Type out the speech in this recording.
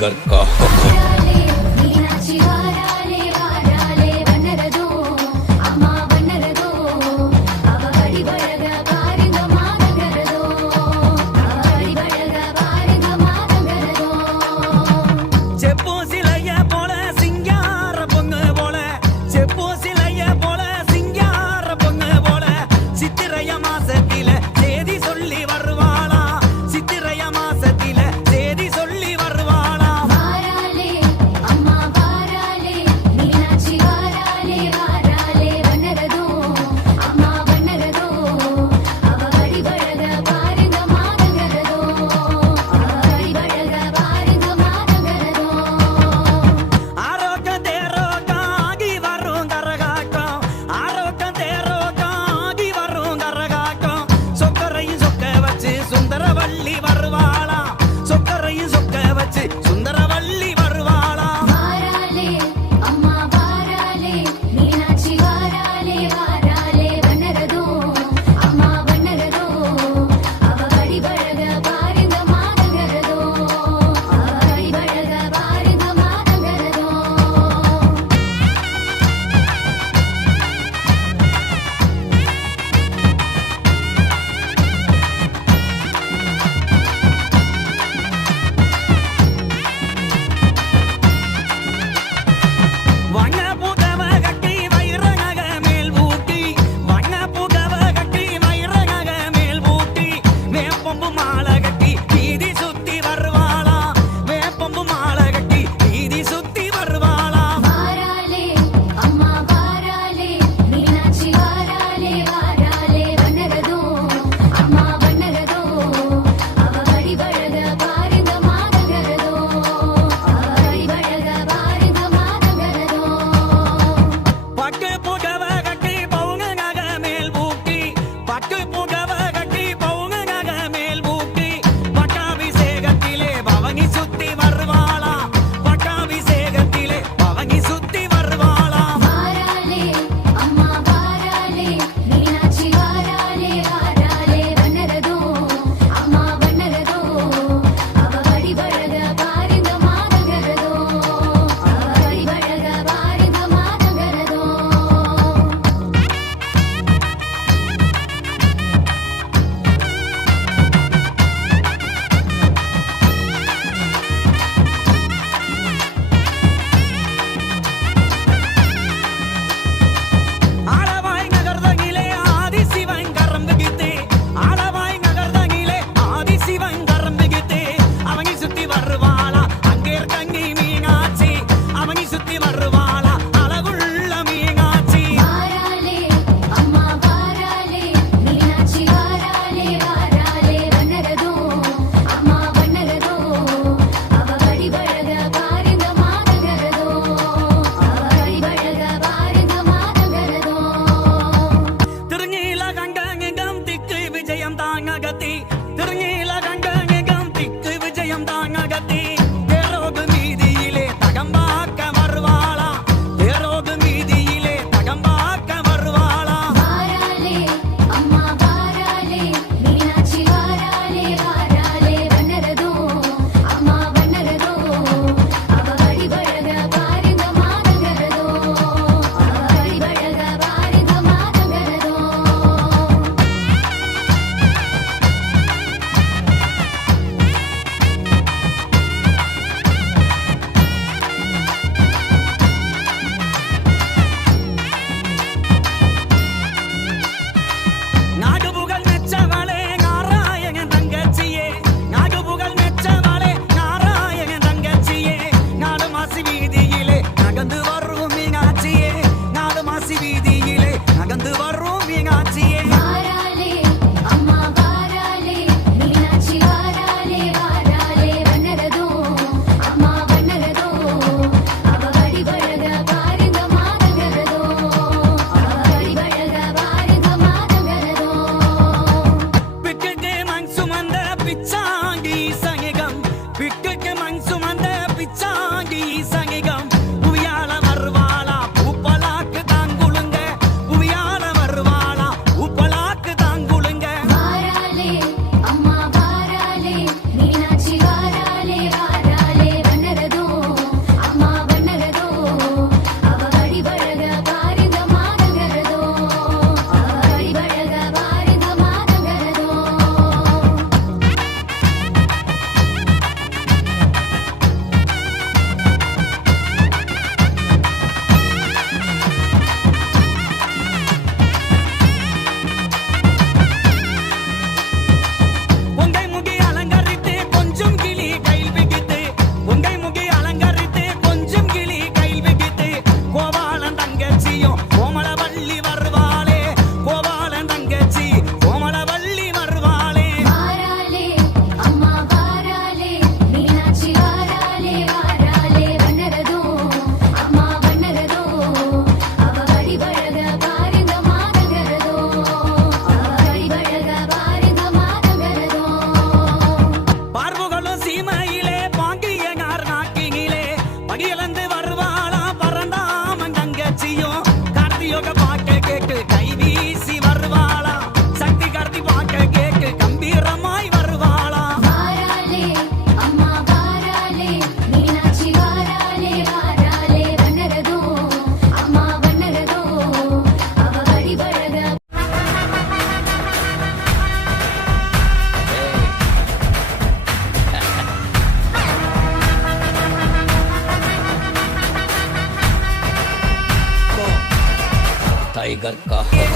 tiger का tiger का